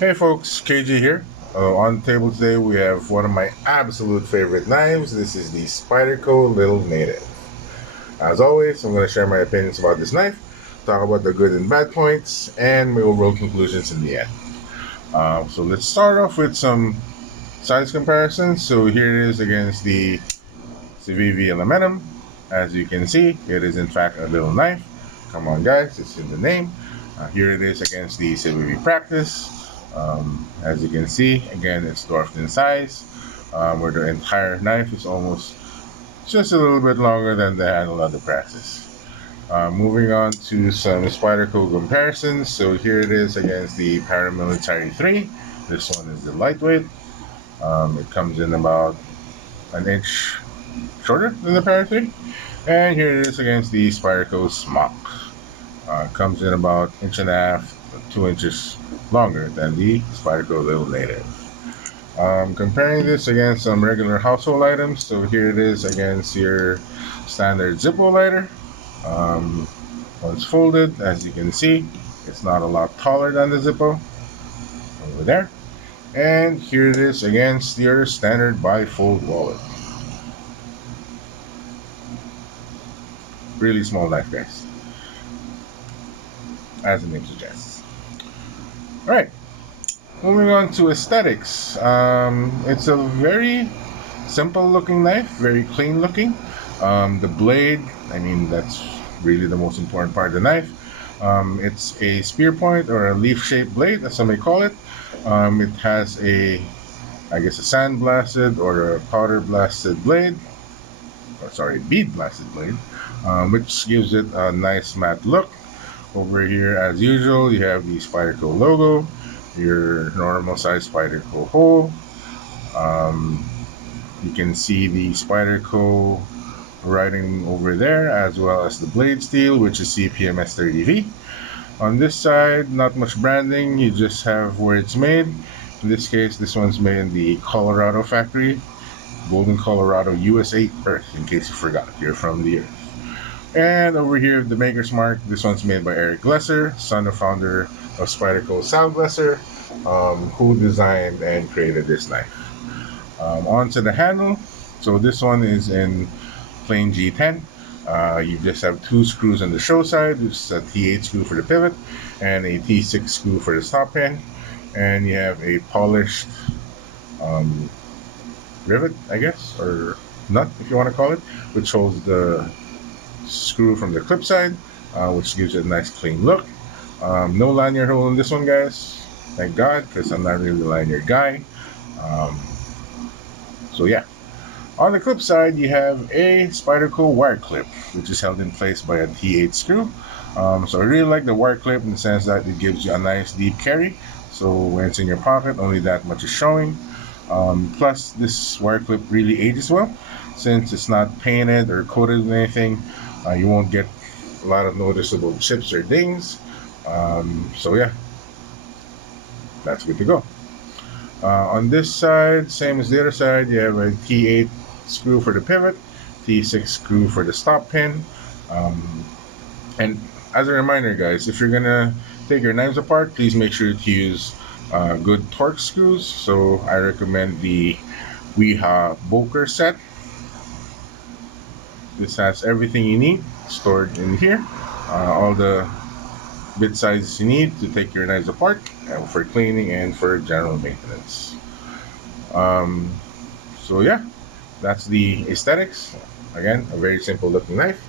Hey folks, KG here. On the table today we have one of my absolute favorite knives. This is the Spyderco Lil Native. As always, I'm going to share my opinions about this knife, talk about the good and bad points, and my overall conclusions in the end. So let's start off with some size comparisons. So here it is against the CVV Aluminum. As you can see, it is in fact a little knife. Come on guys, it's in the name. Here it is against the CVV Practice. As you can see, again, it's dwarfed in size, where the entire knife is almost just a little bit longer than the handle of the Praxis. Moving on to some Spyderco comparisons. So here it is against the Paramilitary 3. This one is the lightweight. It comes in about an inch shorter than the Para 3. And here it is against the Spyderco Smock. Comes in about inch and a half, 2 inches longer than the Spyderco Lil Native. Comparing this against some regular household items, so here it is against your standard Zippo lighter. Once folded, as you can see, it's not a lot taller than the Zippo over there. And here it is against your standard bifold wallet. Really small knife, guys, as the name suggests. All right, moving on to aesthetics. It's a very simple looking knife, very clean looking. The blade, I mean, that's really the most important part of the knife. It's a spear point or a leaf shaped blade, as some may call it. It has I guess, a sand blasted or a powder blasted blade, or sorry, bead blasted blade, which gives it a nice matte look. Over here, as usual, you have the Spyderco logo, your normal size Spyderco hole. Um, you can see the Spyderco writing over there, as well as the blade steel, which is CPMS 30V. On this side, not much branding, you just have where it's made. In this case, this one's made in the Colorado factory, Golden, Colorado, USA Earth, in case you forgot, you're from the Earth. And over here, the maker's mark, this one's made by Eric Glesser, son of founder of Spyderco, Sal Glesser, who designed and created this knife. Onto the handle. So this one is in plain G10. You just have two screws on the show side, which is a T8 screw for the pivot and a T6 screw for the stop pin. And you have a polished um, rivet, I guess, or nut, if you want to call it, which holds the screw from the clip side, which gives it a nice clean look. No lanyard hole in this one, guys. Thank God, because I'm not really a lanyard guy. Um, so yeah. On the clip side, you have a Spyderco wire clip, which is held in place by a T8 screw. So I really like the wire clip in the sense that it gives you a nice deep carry. So when it's in your pocket, only that much is showing. Plus, this wire clip really ages well, since it's not painted or coated with anything. You won't get a lot of noticeable chips or dings. So yeah, that's good to go. On this side, same as the other side, you have a T8 screw for the pivot, T6 screw for the stop pin. Um, and as a reminder, guys, if you're gonna take your knives apart, please make sure to use good torque screws. So I recommend the Wiha Boker set. This has everything you need stored in here. All the bit sizes you need to take your knives apart for cleaning and for general maintenance. Um, so yeah, that's the aesthetics. Again, a very simple looking knife.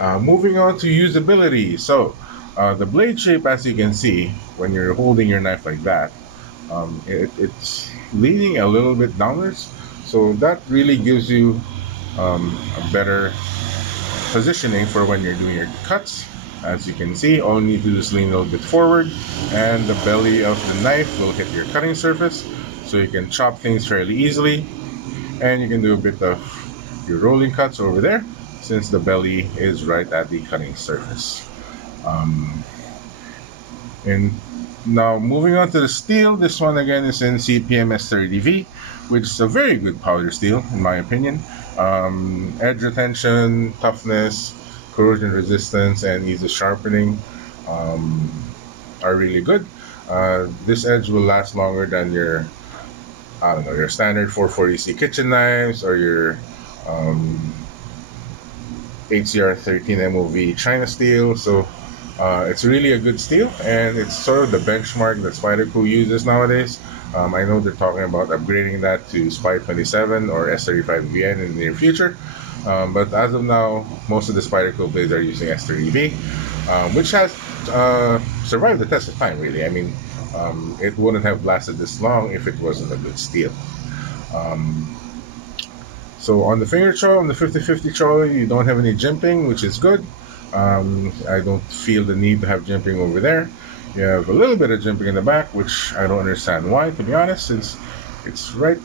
Moving on to usability. So the blade shape, as you can see, when you're holding your knife like that, it's leaning a little bit downwards. So that really gives you a better positioning for when you're doing your cuts. As you can see, all you need to do is lean a little bit forward, and the belly of the knife will hit your cutting surface, so you can chop things fairly easily, and you can do a bit of your rolling cuts over there, since the belly is right at the cutting surface. Um, and now moving on to the steel, this one again is in CPMS 30V, which is a very good powder steel in my opinion. Edge retention, toughness, corrosion resistance, and ease of sharpening um, are really good. This edge will last longer than your, I don't know, your standard 440C kitchen knives or your um, HCR 13 MOV China steel. So it's really a good steel, and it's sort of the benchmark that Spyderco uses nowadays. I know they're talking about upgrading that to Spy 27 or S35VN in the near future. But as of now, most of the Spyderco blades are using S30V, which has survived the test of time, really. I mean, it wouldn't have lasted this long if it wasn't a good steel. Um, so on the finger choil, on the 50/50 choil, you don't have any jimping, which is good. I don't feel the need to have jimping over there. You have a little bit of jimping in the back, which I don't understand why, to be honest, since it's right.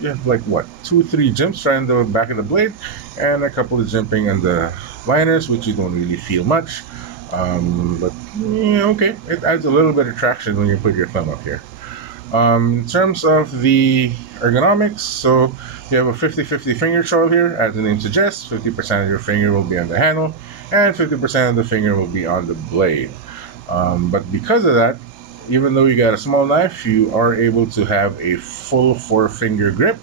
You have like what, 2, 3 jimps right in the back of the blade, and a couple of jimping on the liners, which you don't really feel much. But yeah, okay, it adds a little bit of traction when you put your thumb up here. In terms of the ergonomics, so you have a 50/50 finger choil here, as the name suggests. 50% of your finger will be on the handle, and 50% of the finger will be on the blade. But because of that, even though you got a small knife, you are able to have a full 4-finger grip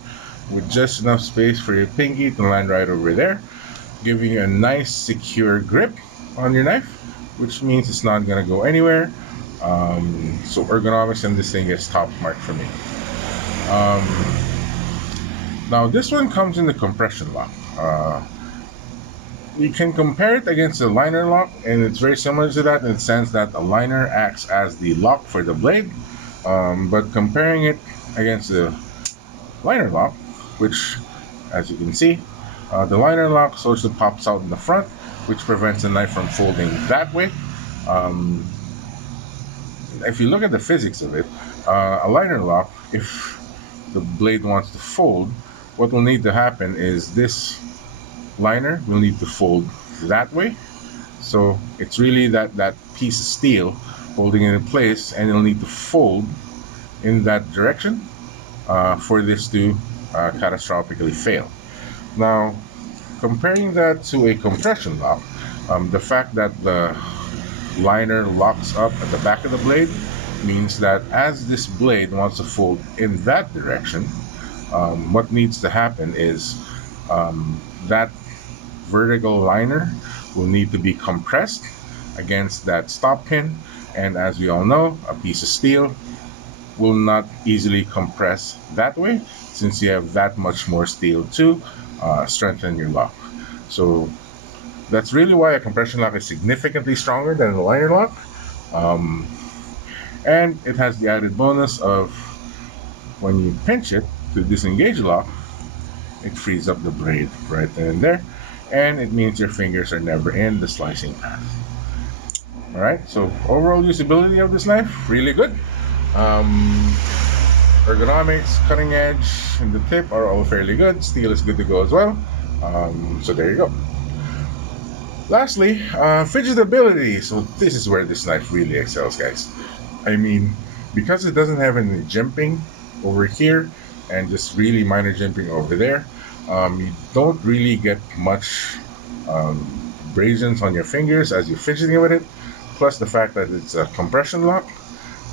with just enough space for your pinky to land right over there, giving you a nice secure grip on your knife, which means it's not going to go anywhere. So ergonomics in this thing is top mark for me. Um, Now this one comes in the compression lock. You can compare it against a liner lock, and it's very similar to that in the sense that a liner acts as the lock for the blade. But comparing it against the liner lock, which, as you can see, the liner lock sort of pops out in the front, which prevents the knife from folding that way. Um, if you look at the physics of it, a liner lock, if the blade wants to fold, what will need to happen is this liner will need to fold that way. So it's really that piece of steel holding it in place, and it'll need to fold in that direction for this to catastrophically fail. Now, comparing that to a compression lock, the fact that the liner locks up at the back of the blade means that as this blade wants to fold in that direction, what needs to happen is that vertical liner will need to be compressed against that stop pin. And as we all know, a piece of steel will not easily compress that way since you have that much more steel to strengthen your lock. So that's really why a compression lock is significantly stronger than a liner lock. Um, and it has the added bonus of when you pinch it to disengage the lock, it frees up the blade right then and there, and it means your fingers are never in the slicing path. All right, so overall usability of this knife, really good. Um, Ergonomics, cutting edge, and the tip are all fairly good. Steel is good to go as well. So there you go. Lastly, fidgetability. So this is where this knife really excels, guys. I mean, because it doesn't have any jimping over here and just really minor jimping over there, you don't really get much abrasions on your fingers as you're fidgeting with it. Plus the fact that it's a compression lock,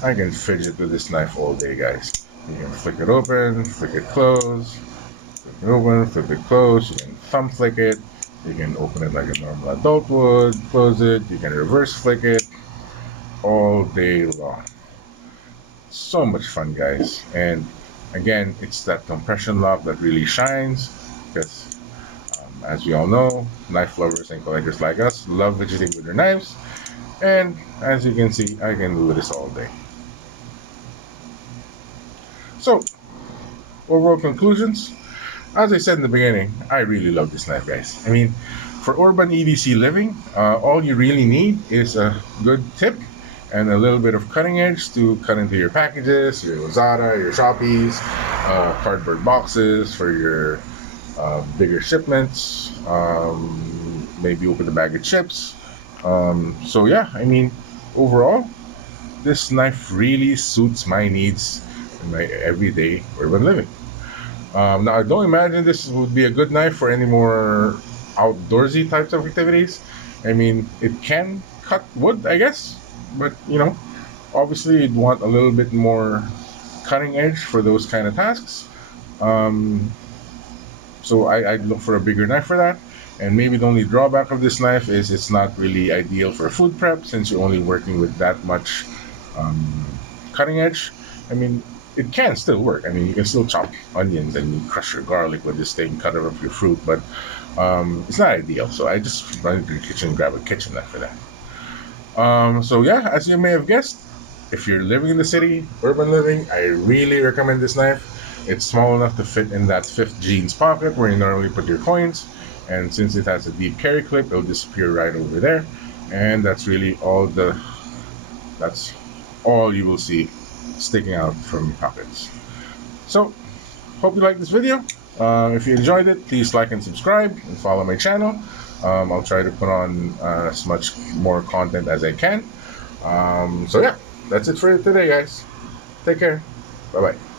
I can fidget with this knife all day, guys. You can flick it open, flick it close, flick it open, flip it close. You can thumb flick it. You can open it like a normal adult would, close it. You can reverse flick it all day long. So much fun, guys. And again, it's that compression lock that really shines because, as we all know, knife lovers and collectors like us love fidgeting with their knives. And as you can see, I can do this all day. So, overall conclusions. As I said in the beginning, I really love this knife, guys. I mean, for urban EDC living, all you really need is a good tip and a little bit of cutting edge to cut into your packages, your Lazada, your Shoppies, cardboard boxes for your bigger shipments, maybe open a bag of chips. So yeah, I mean, overall, this knife really suits my needs in my everyday urban living. Now, I don't imagine this would be a good knife for any more outdoorsy types of activities. I mean, it can cut wood, I guess, but Obviously, you'd want a little bit more cutting edge for those kind of tasks. Um, so I'd look for a bigger knife for that. And maybe the only drawback of this knife is it's not really ideal for food prep since you're only working with that much um, cutting edge. I mean, it can still work. I mean, you can still chop onions and you crush your garlic with this thing, cut up your fruit, but it's not ideal. So I just run into the kitchen and grab a kitchen knife for that. So yeah, as you may have guessed, if you're living in the city, urban living, I really recommend this knife. It's small enough to fit in that fifth jeans pocket where you normally put your coins, and since it has a deep carry clip, it'll disappear right over there. And that's all you will see sticking out from your pockets. So hope you liked this video. If you enjoyed it, please like and subscribe and follow my channel. I'll try to put on as much more content as I can. So yeah, that's it for today, guys. Take care. Bye bye.